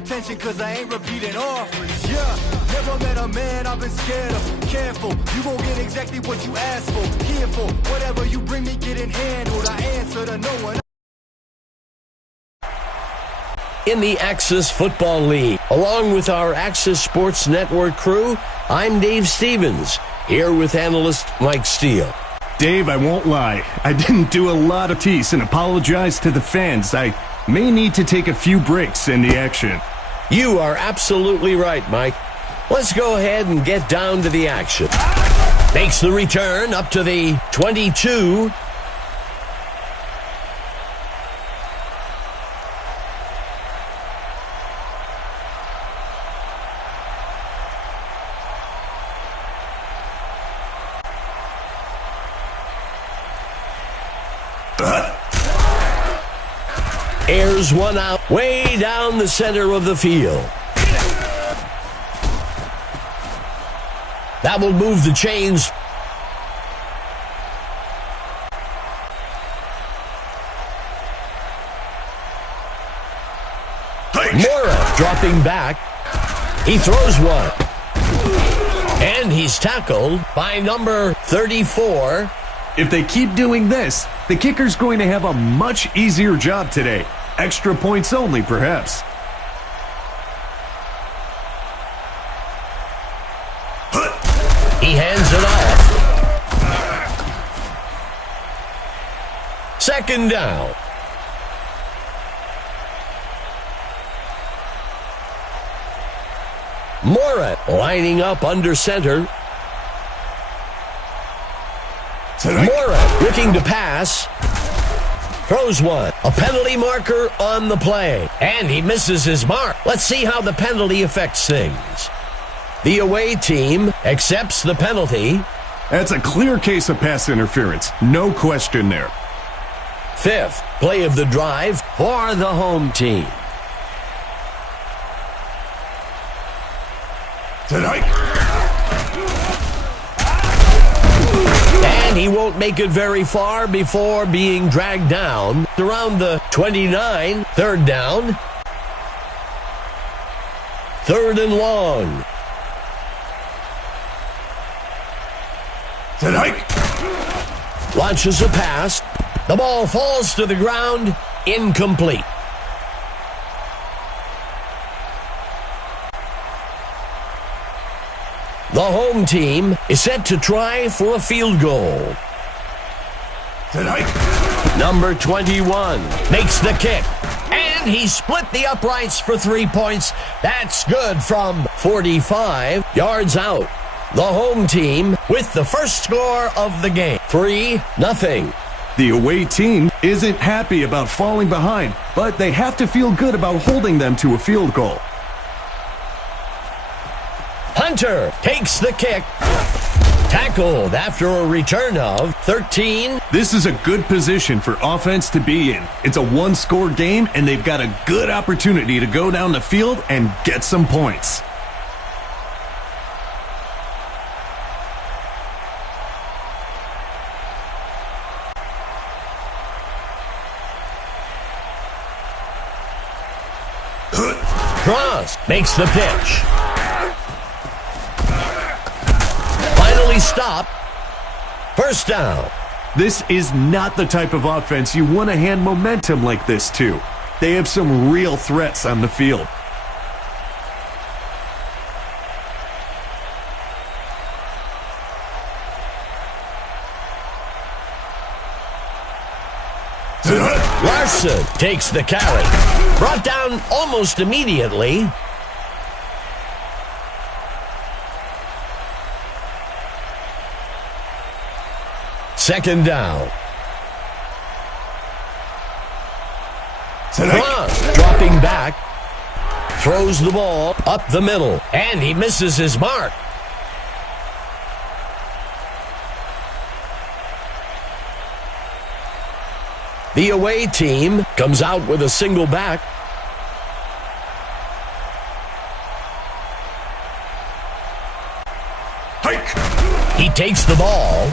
attention, cause I ain't repeating offers. Yeah, never met a man I've been scared of. Careful, you gon' get exactly what you asked for. Here for whatever you bring me, getting handled. I answer to no one. In the Axis Football League, along with our Axis Sports Network crew, I'm Dave Stevens, here with analyst Mike Steele. Dave, I won't lie. I didn't do a lot of tease and apologize to the fans. I may need to take a few breaks in the action. You are absolutely right, Mike. Let's go ahead and get down to the action. Makes the return up to the 22. Airs one out, way down the center of the field. That will move the chains. Mora dropping back. He throws one. And he's tackled by number 34. If they keep doing this, the kicker's going to have a much easier job today. Extra points only, perhaps. He hands it off. Second down. Morat lining up under center. Morat looking to pass. Throws one. A penalty marker on the play. And he misses his mark. Let's see how the penalty affects things. The away team accepts the penalty. That's a clear case of pass interference. No question there. Fifth play of the drive for the home team. And he won't make it very far before being dragged down around the 29. Third down. Third and long. Launches a pass. The ball falls to the ground. Incomplete. The home team is set to try for a field goal. Number 21 makes the kick. And he split the uprights for 3 points. That's good from 45 yards out. The home team with the first score of the game. 3-0. The away team isn't happy about falling behind, but they have to feel good about holding them to a field goal. Hunter takes the kick. Tackled after a return of 13. This is a good position for offense to be in. It's a one-score game, and they've got a good opportunity to go down the field and get some points. Cross makes the pitch. Finally stopped. First down. This is not the type of offense you want to hand momentum like this to. They have some real threats on the field. Larson takes the carry. Brought down almost immediately. Second down. Cross dropping back. Throws the ball up the middle. And he misses his mark. The away team comes out with a single back. He takes the ball.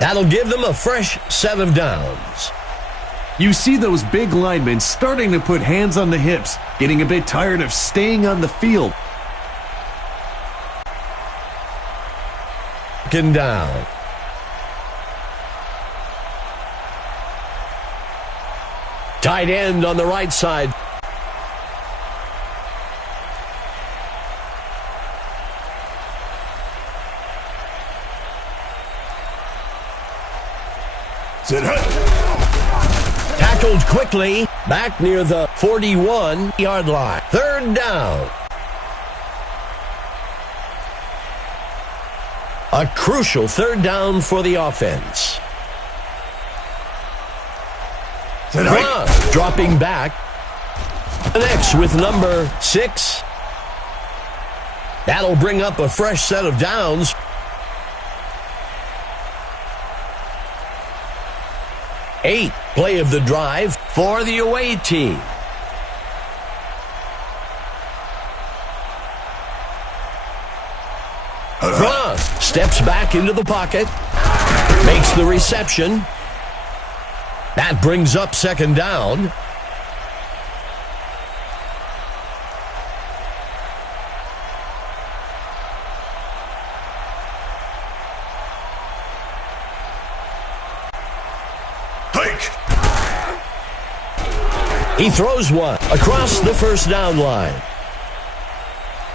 That'll give them a fresh set of downs. You see those big linemen starting to put hands on the hips, getting a bit tired of staying on the field. Second down. Tight end on the right side. Tackled quickly, back near the 41-yard line. Third down. A crucial third down for the offense. Cross, dropping back. Connects with number 6. That'll bring up a fresh set of downs. Eighth play of the drive for the away team. Cross steps back into the pocket, makes the reception. That brings up second down. He throws one across the first down line.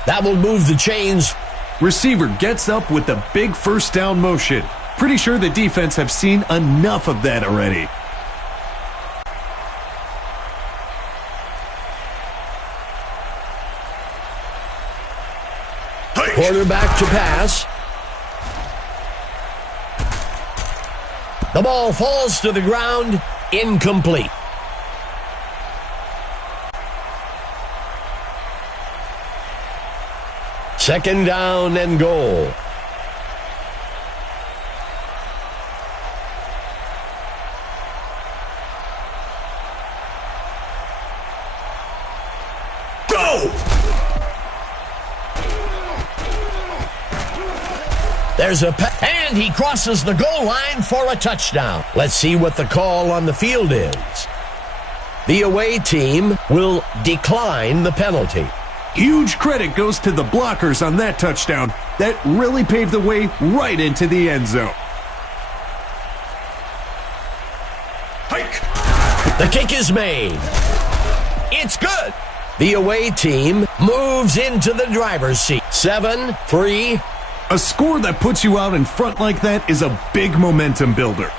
That will move the chains. Receiver gets up with the big first down motion. Pretty sure the defense have seen enough of that already. Quarterback to pass. The ball falls to the ground. Incomplete. Second down and goal. Go! There's a and he crosses the goal line for a touchdown. Let's see what the call on the field is. The away team will decline the penalty. Huge credit goes to the blockers on that touchdown. That really paved the way right into the end zone. Hike. The kick is made. It's good. The away team moves into the driver's seat. 7-3. A score that puts you out in front like that is a big momentum builder.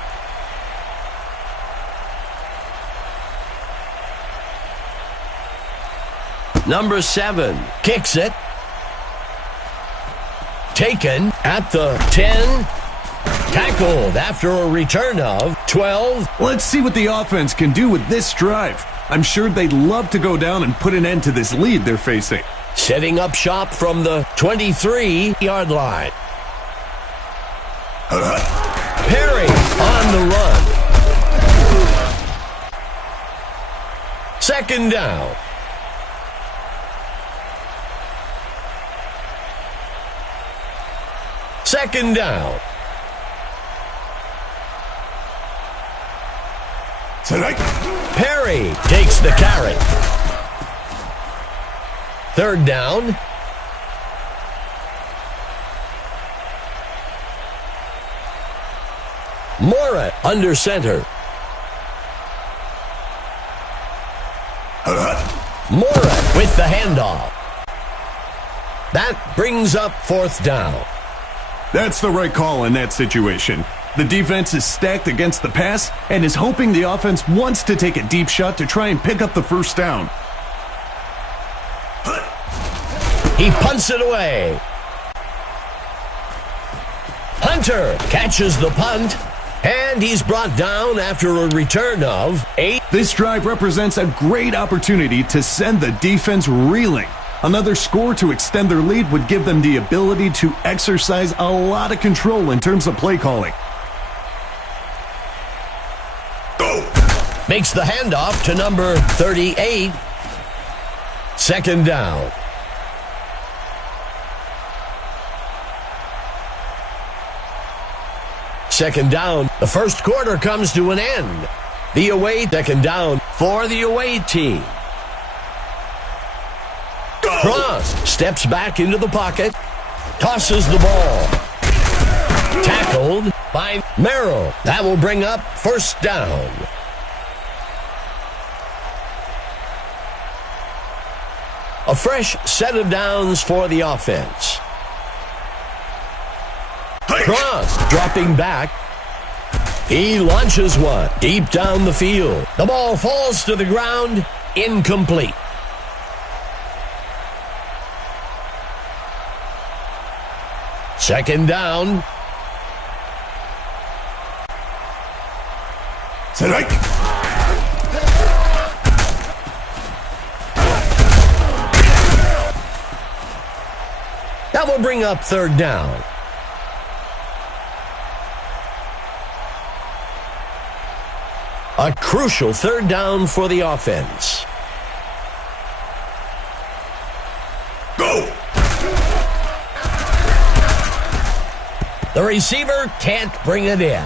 Number 7 kicks it. Taken at the 10. Tackled after a return of 12. Let's see what the offense can do with this drive. I'm sure they'd love to go down and put an end to this lead they're facing. Setting up shop from the 23-yard line. Perry on the run. Second down. Second down. Perry takes the carry. Third down. Mora under center. Mora with the handoff. That brings up fourth down. That's the right call in that situation. The defense is stacked against the pass and is hoping the offense wants to take a deep shot to try and pick up the first down. He punts it away. Hunter catches the punt, and he's brought down after a return of 8. This drive represents a great opportunity to send the defense reeling. Another score to extend their lead would give them the ability to exercise a lot of control in terms of play calling. Go! Makes the handoff to number 38. Second down. Second down. The first quarter comes to an end. The away second down for the away team. Go! Cross steps back into the pocket, tosses the ball. Tackled by Merrill. That will bring up first down. A fresh set of downs for the offense. Cross dropping back. He launches one deep down the field. The ball falls to the ground, incomplete. Second down. Strike. That will bring up third down. A crucial third down for the offense. Go! The receiver can't bring it in.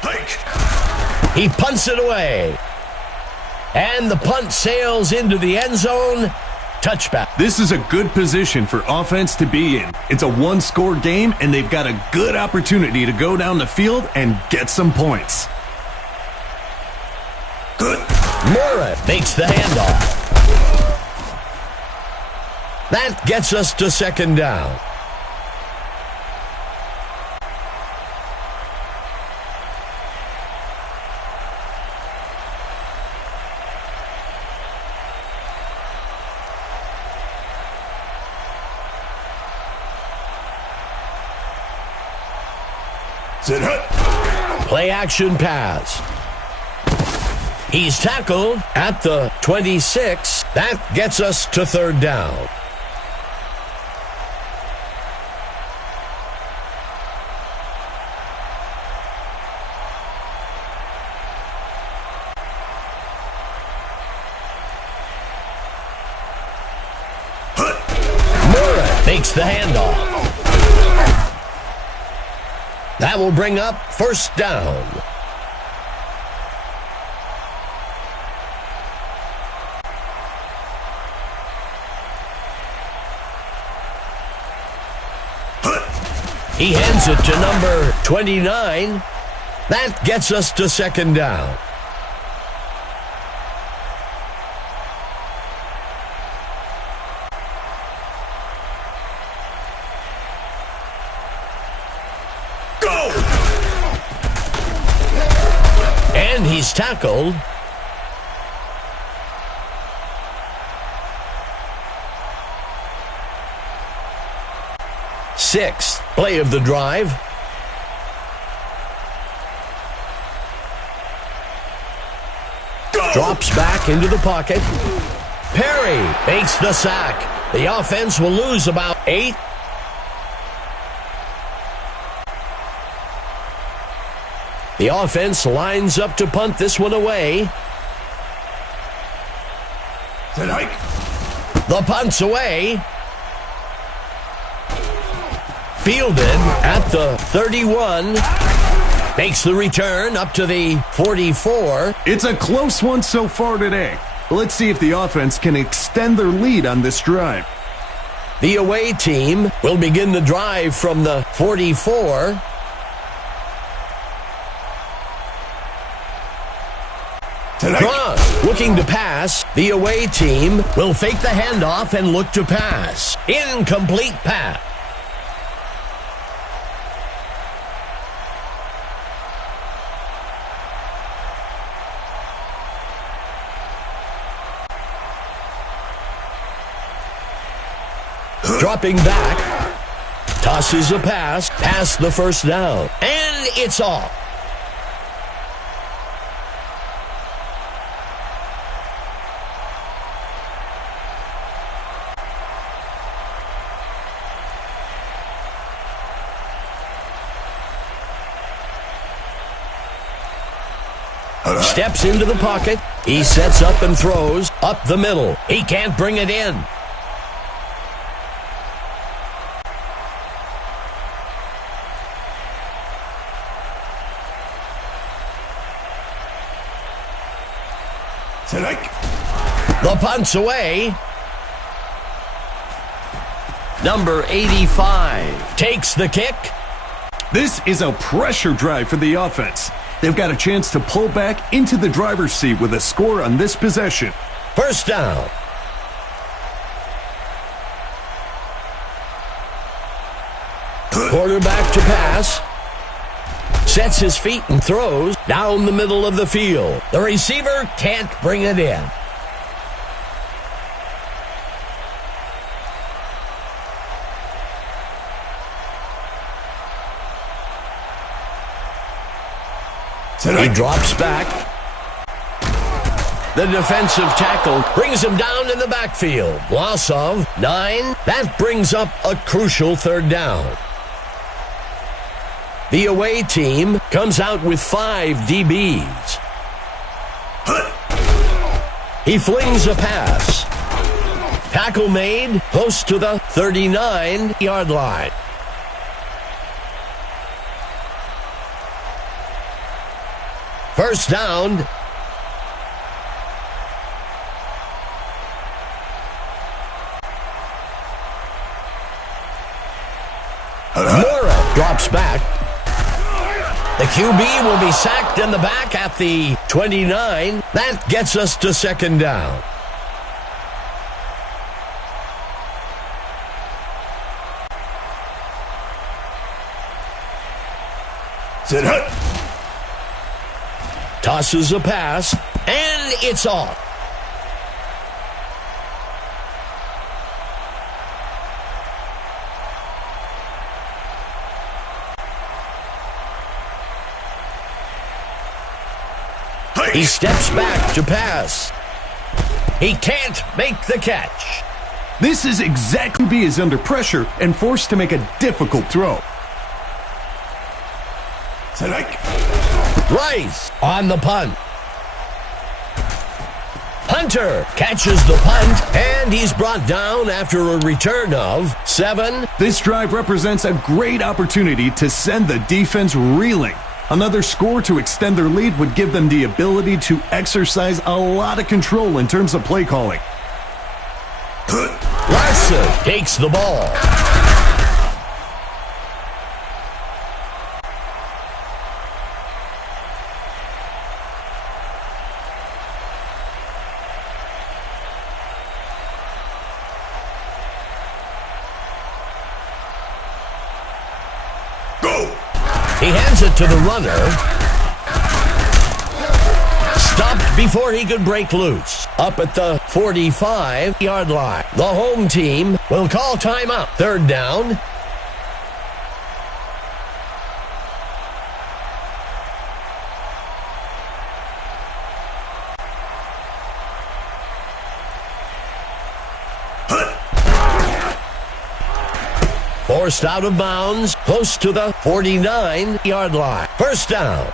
Hike! He punts it away. And the punt sails into the end zone. Touchback. This is a good position for offense to be in. It's a one-score game, and they've got a good opportunity to go down the field and get some points. Good. Mora makes the handoff. That gets us to second down. Sit hut. Play action pass. He's tackled at the 26. That gets us to third down. Mora takes the handoff. That will bring up first down. He hands it to number 29. That gets us to second down. And he's tackled. Sixth play of the drive. Go! Drops back into the pocket. Perry makes the sack. The offense will lose about 8. The offense lines up to punt this one away. Hike. The punt's away. Fielded at the 31. Makes the return up to the 44. It's a close one so far today. Let's see if the offense can extend their lead on this drive. The away team will begin the drive from the 44. Cross looking to pass. The away team will fake the handoff and look to pass. Incomplete pass. Dropping back. Tosses a pass past the first down. And it's off. Steps into the pocket. He sets up and throws up the middle. He can't bring it in. The punt's away. Number 85 takes the kick. This is a pressure drive for the offense. They've got a chance to pull back into the driver's seat with a score on this possession. First down. Quarterback to pass. Sets his feet and throws down the middle of the field. The receiver can't bring it in. He drops back. The defensive tackle brings him down in the backfield. Loss of 9. That brings up a crucial third down. The away team comes out with 5 DBs. He flings a pass. Tackle made close to the 39-yard line. First down. Mora drops back. The QB will be sacked in the back at the 29. That gets us to second down. Tosses a pass, and it's off. He steps back to pass. He can't make the catch. This is exactly B is under pressure and forced to make a difficult throw. Rice on the punt. Hunter catches the punt, and he's brought down after a return of 7. This drive represents a great opportunity to send the defense reeling. Another score to extend their lead would give them the ability to exercise a lot of control in terms of play calling. Larson takes the ball. He hands it to the runner. Stopped before he could break loose. Up at the 45-yard line. The home team will call timeout. Third down. Forced out of bounds, close to the 49-yard line. First down.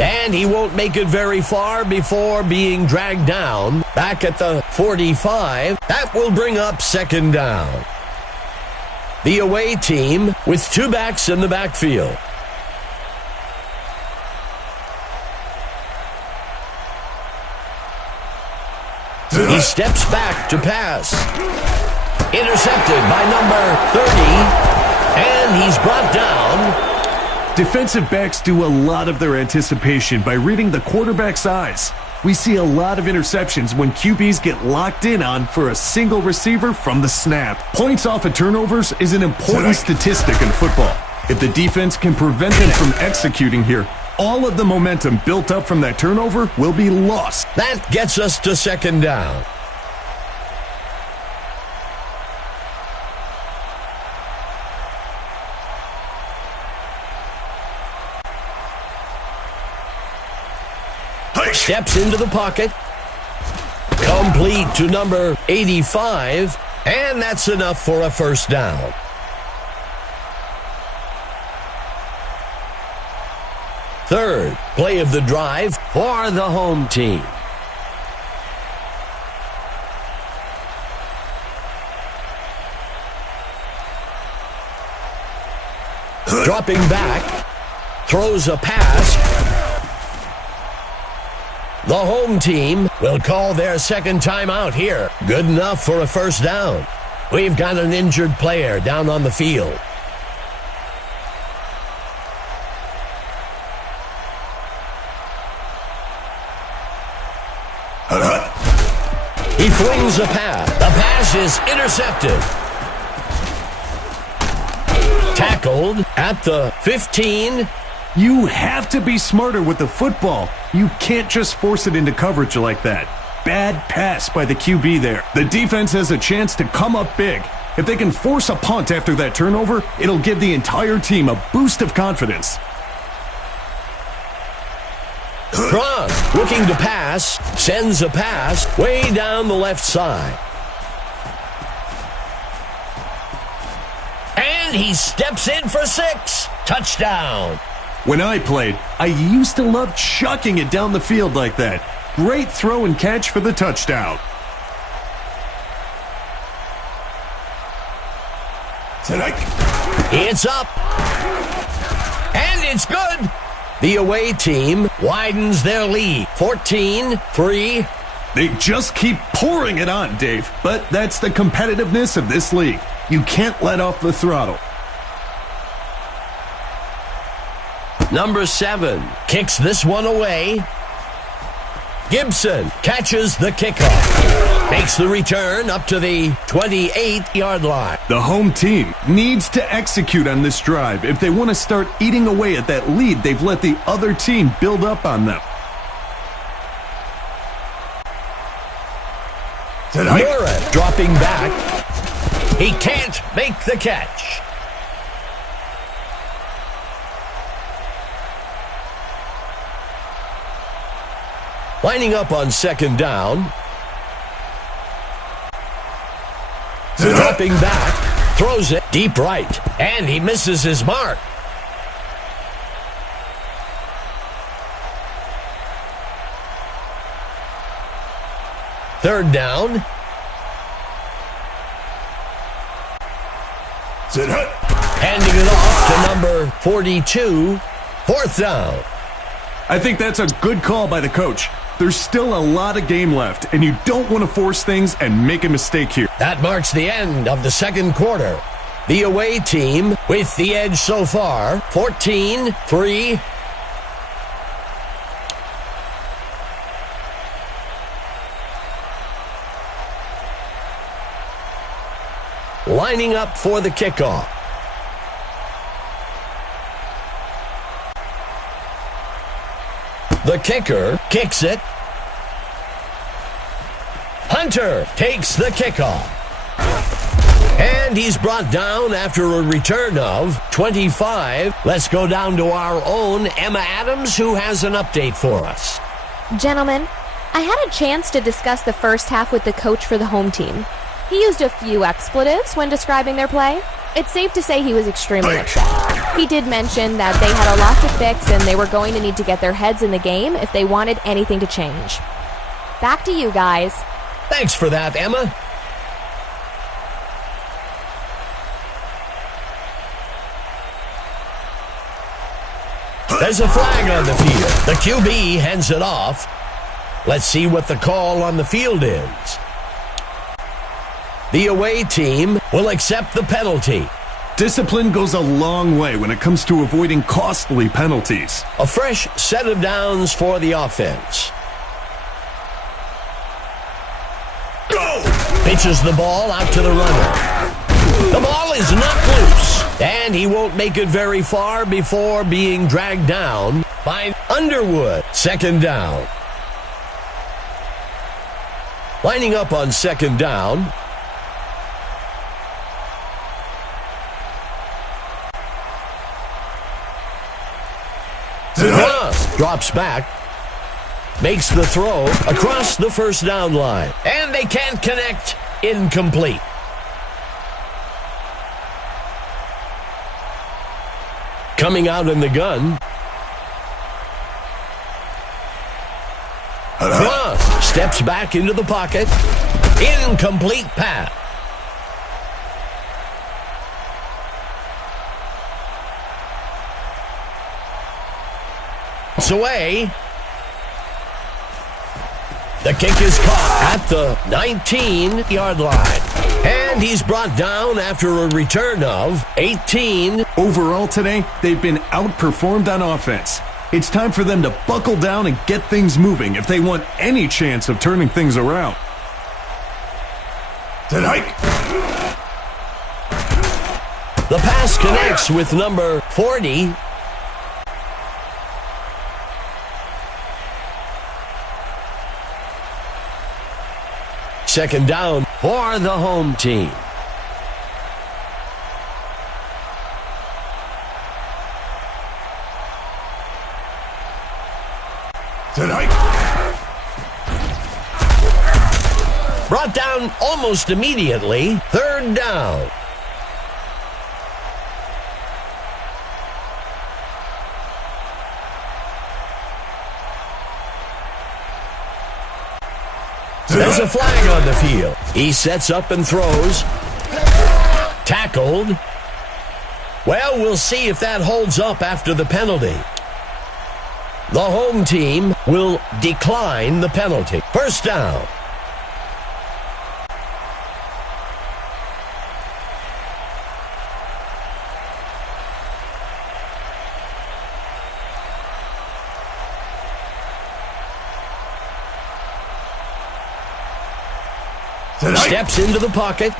And he won't make it very far before being dragged down. Back at the 45, that will bring up second down. The away team with 2 backs in the backfield. He steps back to pass. Intercepted by number 30, and he's brought down. Defensive backs do a lot of their anticipation by reading the quarterback's eyes. We see a lot of interceptions when QBs get locked in on for a single receiver from the snap. Points off of turnovers is an important statistic in football. If the defense can prevent them from executing here, all of the momentum built up from that turnover will be lost. That gets us to second down. Steps into the pocket. Complete to number 85. And that's enough for a first down. Third play of the drive for the home team. Dropping back, throws a pass. The home team will call their second timeout here. Good enough for a first down. We've got an injured player down on the field. He flings a pass. The pass is intercepted. Tackled at the 15. You have to be smarter with the football. You can't just force it into coverage like that. Bad pass by the QB there. The defense has a chance to come up big. If they can force a punt after that turnover, it'll give the entire team a boost of confidence. Cross, looking to pass, sends a pass way down the left side. And he steps in for 6. Touchdown. When I played, I used to love chucking it down the field like that. Great throw and catch for the touchdown. It's up. And it's good. The away team widens their lead. 14-3. They just keep pouring it on, Dave. But that's the competitiveness of this league. You can't let off the throttle. Number 7 kicks this one away. Gibson catches the kickoff. Makes the return up to the 28-yard line. The home team needs to execute on this drive if they want to start eating away at that lead they've let the other team build up on them. Murray dropping back. He can't make the catch. Lining up on second down. Dropping back. Throws it deep right. And he misses his mark. Third down. Handing it off to number 42. Fourth down. I think that's a good call by the coach. There's still a lot of game left, and you don't want to force things and make a mistake here. That marks the end of the second quarter. The away team with the edge so far, 14-3. Lining up for the kickoff. The kicker kicks it. Hunter takes the kickoff. And he's brought down after a return of 25. Let's go down to our own Emma Adams, who has an update for us. Gentlemen, I had a chance to discuss the first half with the coach for the home team. He used a few expletives when describing their play. It's safe to say he was extremely upset. He did mention that they had a lot to fix and they were going to need to get their heads in the game if they wanted anything to change. Back to you guys. Thanks for that, Emma. There's a flag on the field. The QB hands it off. Let's see what the call on the field is. The away team will accept the penalty. Discipline goes a long way when it comes to avoiding costly penalties. A fresh set of downs for the offense. Go! Pitches the ball out to the runner. The ball is knocked loose, and he won't make it very far before being dragged down by Underwood. Second down. Lining up on second down. Drops back. makes the throw across the first down line. And they can't connect. Incomplete. Coming out in the gun. Cross steps back into the pocket. Incomplete pass. It's away. The kick is caught at the 19-yard line. And he's brought down after a return of 18. Overall today, they've been outperformed on offense. It's time for them to buckle down and get things moving if they want any chance of turning things around. The pass connects with number 40. Second down for the home team. Brought down almost immediately. Third down. There's a flag on the field. He sets up and throws. Tackled. Well, we'll see if that holds up after the penalty. The home team will decline the penalty. First down. Steps into the pocket.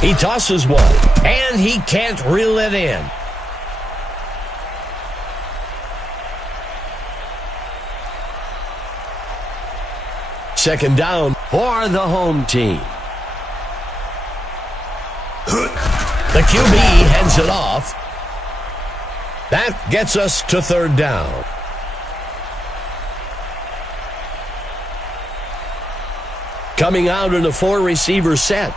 He tosses one, and he can't reel it in. Second down for the home team. The QB heads it off. That gets us to third down. Coming out in a four-receiver set.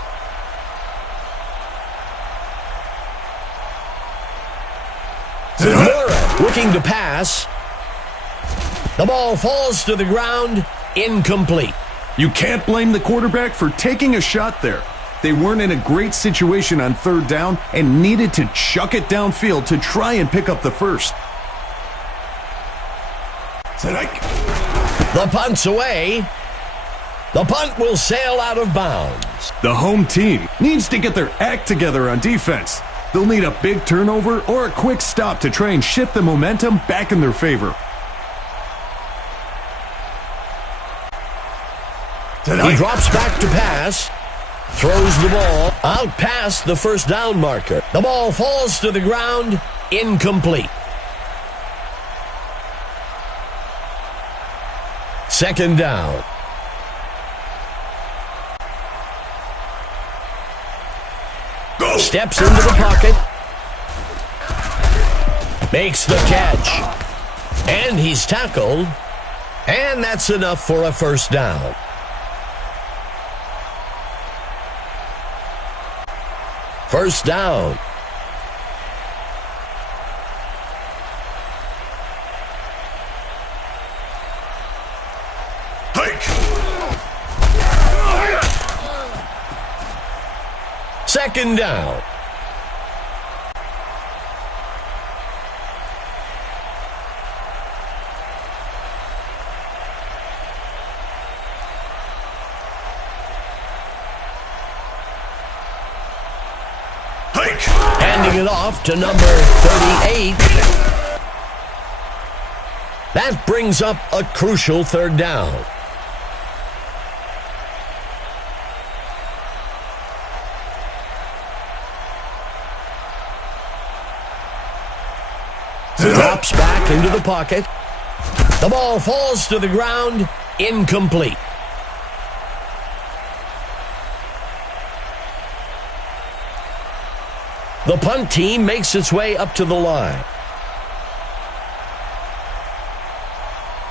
Looking to pass. The ball falls to the ground. Incomplete. You can't blame the quarterback for taking a shot there. They weren't in a great situation on third down and needed to chuck it downfield to try and pick up the first. The punt's away. The punt will sail out of bounds. The home team needs to get their act together on defense. They'll need a big turnover or a quick stop to try and shift the momentum back in their favor. He drops back to pass. Throws the ball out past the first down marker. The ball falls to the ground. Incomplete. Second down. Steps into the pocket. Makes the catch. And he's tackled. And that's enough for a first down. First down. Second down. Handing it off to number 38. That brings up a crucial third down. Drops back into the pocket. The ball falls to the ground. Incomplete. The punt team makes its way up to the line.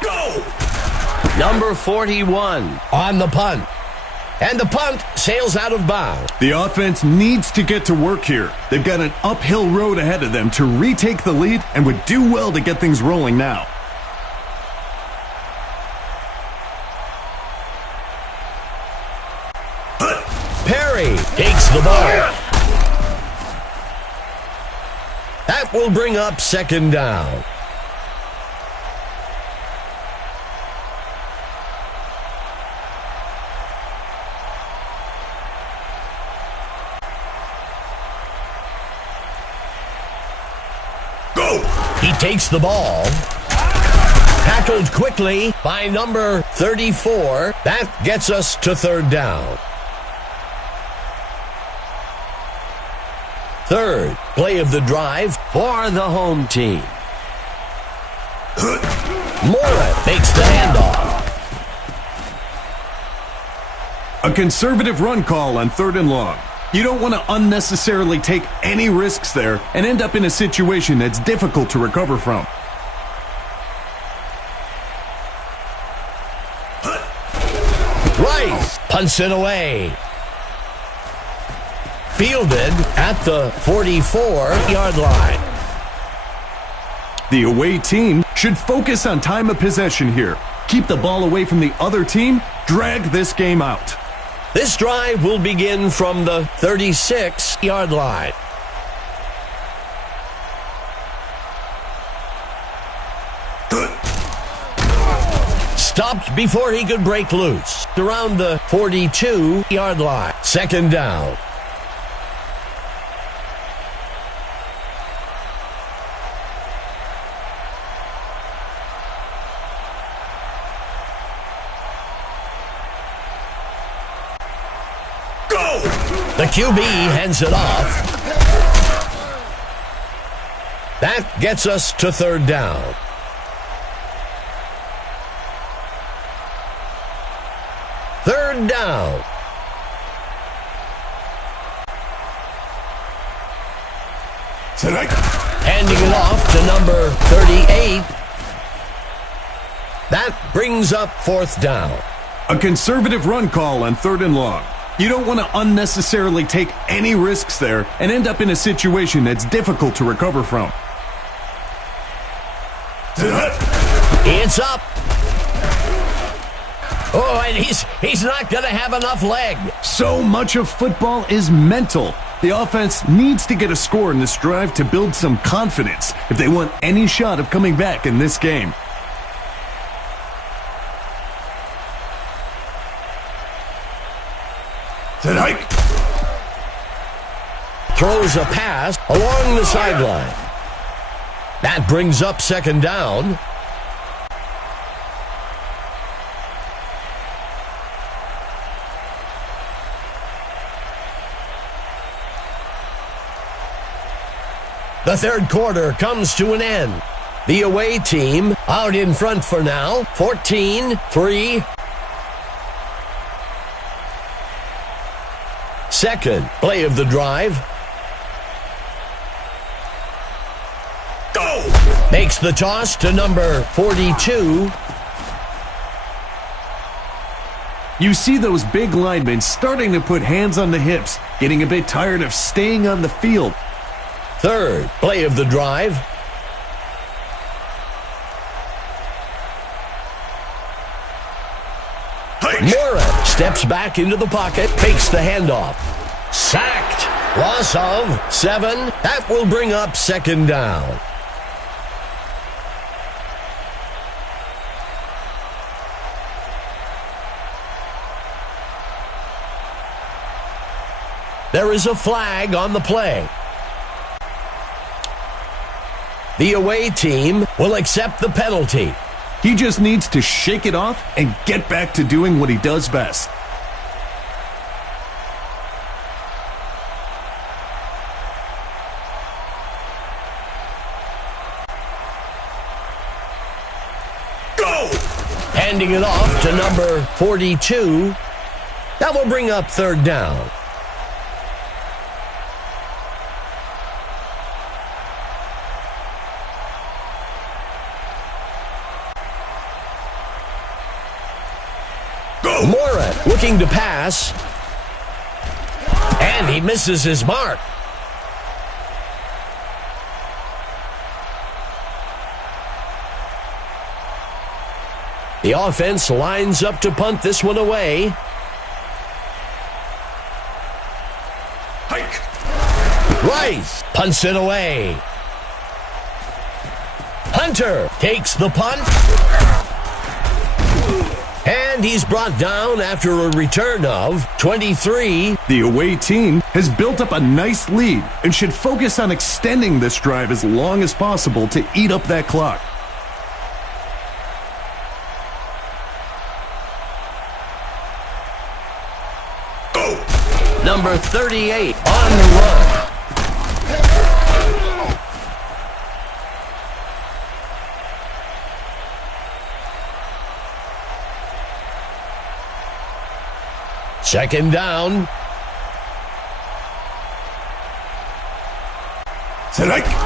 Go! Number 41 on the punt. And the punt sails out of bounds. The offense needs to get to work here. They've got an uphill road ahead of them to retake the lead and would do well to get things rolling now. Perry takes the ball. That will bring up second down. He takes the ball. Tackled quickly by number 34. That gets us to third down. Third play of the drive for the home team. Moore makes the handoff. A conservative run call on 3rd and long. You don't want to unnecessarily take any risks there and end up in a situation that's difficult to recover from. Rice punts it away. Fielded at the 44-yard line. The away team should focus on time of possession here. Keep the ball away from the other team. Drag this game out. This drive will begin from the 36-yard line. Stopped before he could break loose. Around the 42-yard line. Second down. The QB hands it off. That gets us to third down. Third down. Handing it off to number 38. That brings up fourth down. A conservative run call on 3rd and long. You don't want to unnecessarily take any risks there and end up in a situation that's difficult to recover from. It's up. Oh, and he's not going to have enough leg. So much of football is mental. The offense needs to get a score in this drive to build some confidence if they want any shot of coming back in this game. Throws a pass along the sideline. That brings up second down. The third quarter comes to an end. The away team out in front for now, 14-3. Second play of the drive. Go! Makes the toss to number 42. You see those big linemen starting to put hands on the hips, getting a bit tired of staying on the field. Third play of the drive. Moore steps back into the pocket, fakes the handoff. Sacked. Loss of 7. That will bring up second down. There is a flag on the play. The away team will accept the penalty. He just needs to shake it off and get back to doing what he does best. Go! Handing it off to number 42. That will bring up third down. Morat looking to pass. And he misses his mark. The offense lines up to punt this one away. Hike. Rice punts it away. Hunter takes the punt. And he's brought down after a return of 23. The away team has built up a nice lead and should focus on extending this drive as long as possible to eat up that clock. Number 38 on the run. Second down.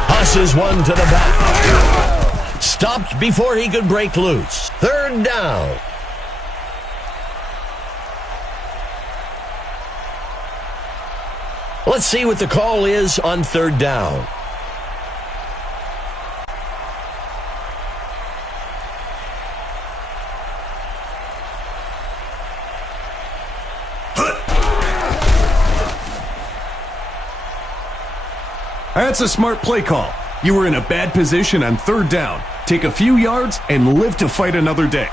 Passes one to the back. Stopped before he could break loose. Third down. Let's see what the call is on third down. That's a smart play call. You were in a bad position on third down. Take a few yards and live to fight another day.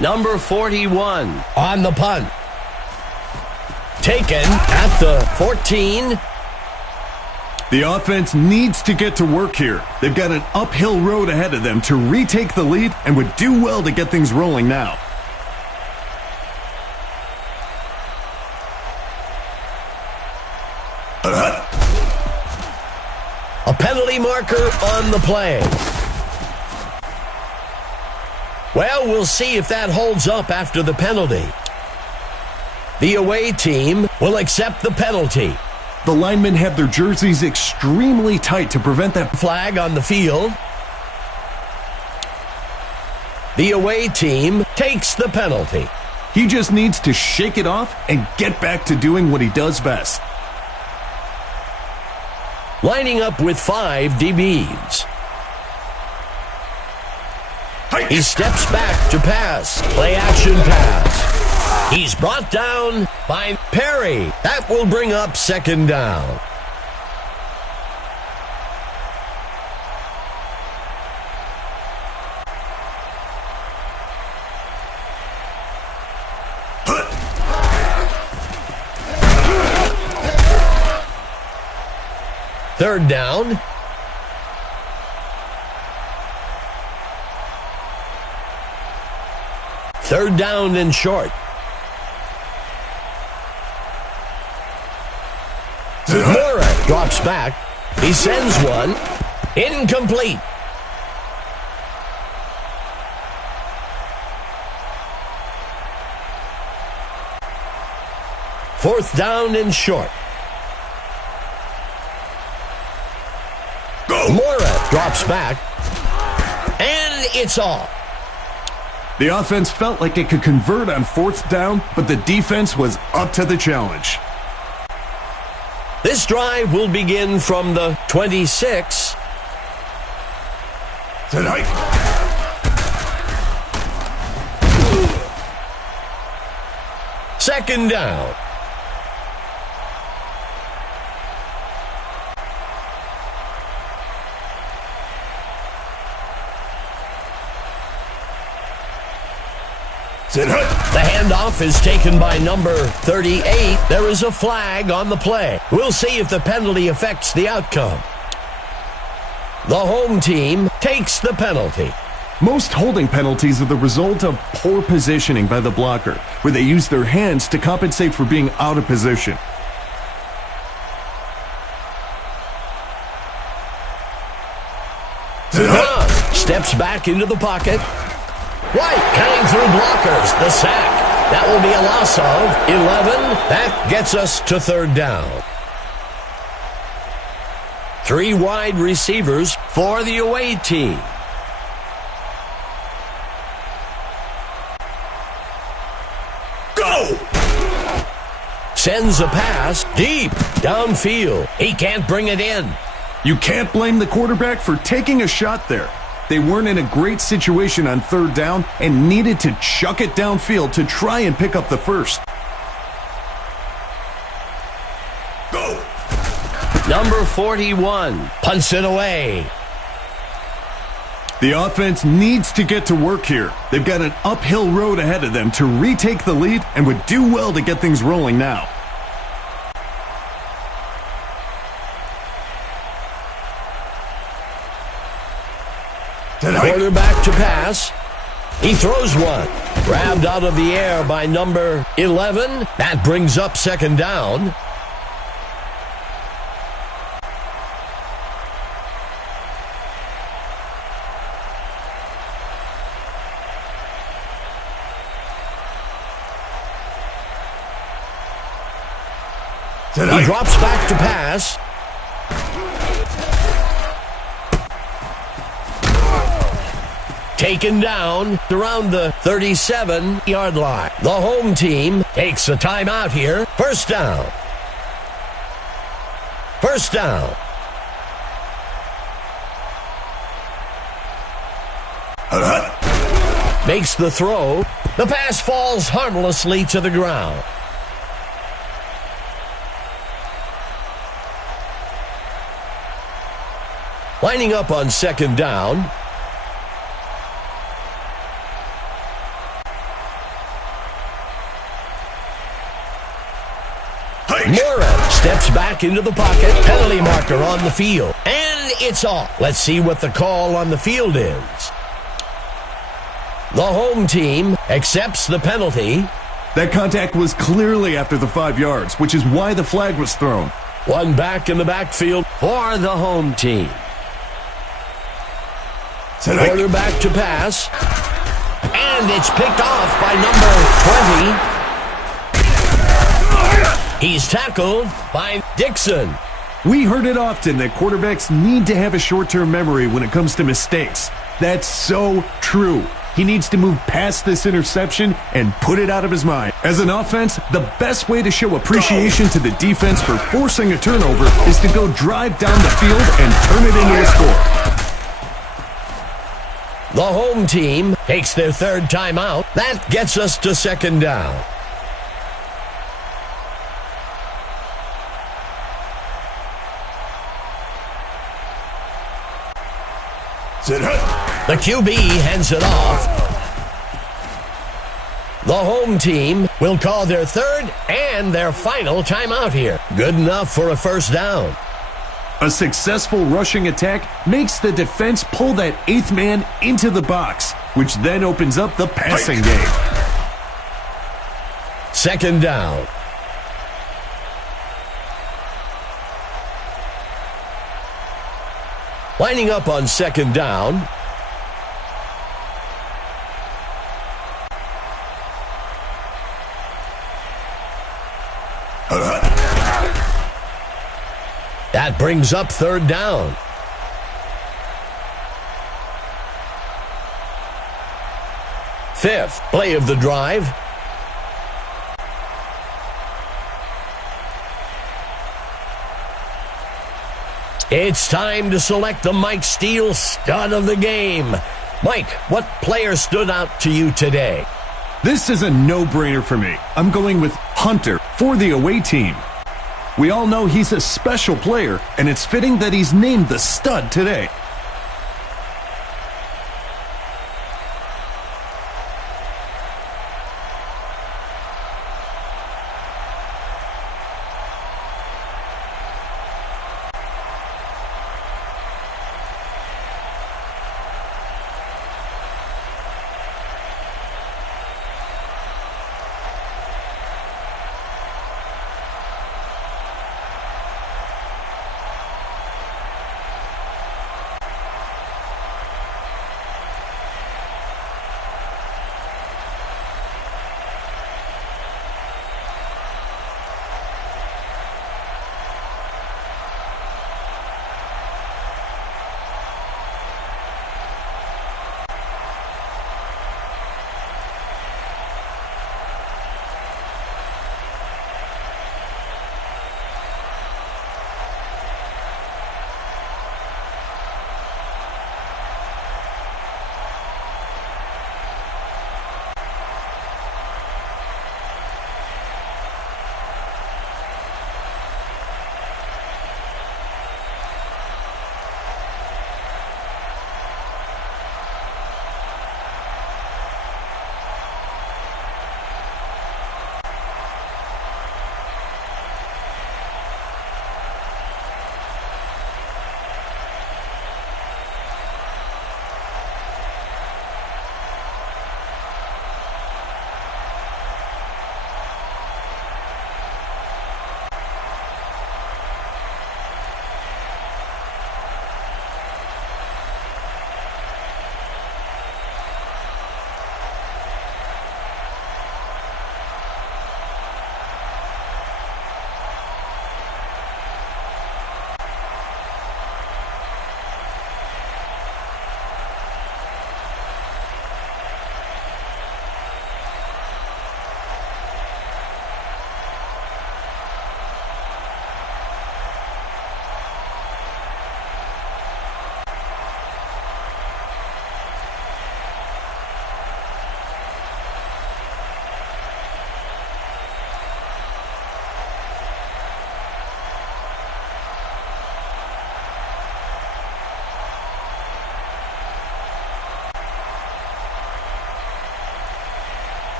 Number 41 on the punt. Taken at the 14. The offense needs to get to work here. They've got an uphill road ahead of them to retake the lead and would do well to get things rolling now. A penalty marker on the play. Well, we'll see if that holds up after the penalty. The away team will accept the penalty. The linemen have their jerseys extremely tight to prevent that Flag on the field. The away team takes the penalty. He just needs to shake it off and get back to doing what he does best. Lining up with 5 DBs. He steps back to pass. Play action pass. He's brought down by Perry. That will bring up second down. Third down. Third down and short. Morat drops back. He sends one. Incomplete. Fourth down and short. Morat drops back. And it's off. The offense felt like it could convert on fourth down, but the defense was up to the challenge. This drive will begin from the 26. Second down. The handoff is taken by number 38. There is a flag on the play. We'll see if the penalty affects the outcome. The home team takes the penalty. Most holding penalties are the result of poor positioning by the blocker, where they use their hands to compensate for being out of position. Steps back into the pocket. White cutting through blockers. The sack. That will be a loss of 11. That gets us to third down. Three wide receivers for the away team. Go! Sends a pass deep downfield. He can't bring it in. You can't blame the quarterback for taking a shot there. They weren't in a great situation on third down and needed to chuck it downfield to try and pick up the first. Go! Number 41 punts it away. The offense needs to get to work here. They've got an uphill road ahead of them to retake the lead and would do well to get things rolling now. Quarterback to pass. He throws one. Grabbed out of the air by number 11. That brings up second down. He drops back to pass. Taken down around the 37-yard line. The home team takes a timeout here. First down. First down. Makes the throw. The pass falls harmlessly to the ground. Lining up on second down. Moore steps back into the pocket. Penalty marker on the field. And it's off. Let's see what the call on the field is. The home team accepts the penalty. That contact was clearly after the 5 yards, which is why the flag was thrown. One back in the backfield for the home team. Quarterback to pass. And it's picked off by number 20. He's tackled by Dixon. We heard it often that quarterbacks need to have a short-term memory when it comes to mistakes. That's so true. He needs to move past this interception and put it out of his mind. As an offense, the best way to show appreciation to the defense for forcing a turnover is to go drive down the field and turn it into a score. The home team takes their third timeout. That gets us to second down. The QB hands it off. The home team will call their third and their final timeout here. Good enough for a first down. A successful rushing attack makes the defense pull that eighth man into the box, which then opens up the passing game. Second down. Lining up on second down. That brings up third down. Fifth play of the drive. It's time to select the Mike Steele stud of the game. Mike, what player stood out to you today? This is a no-brainer for me. I'm going with Hunter for the away team. We all know he's a special player, and it's fitting that he's named the stud today.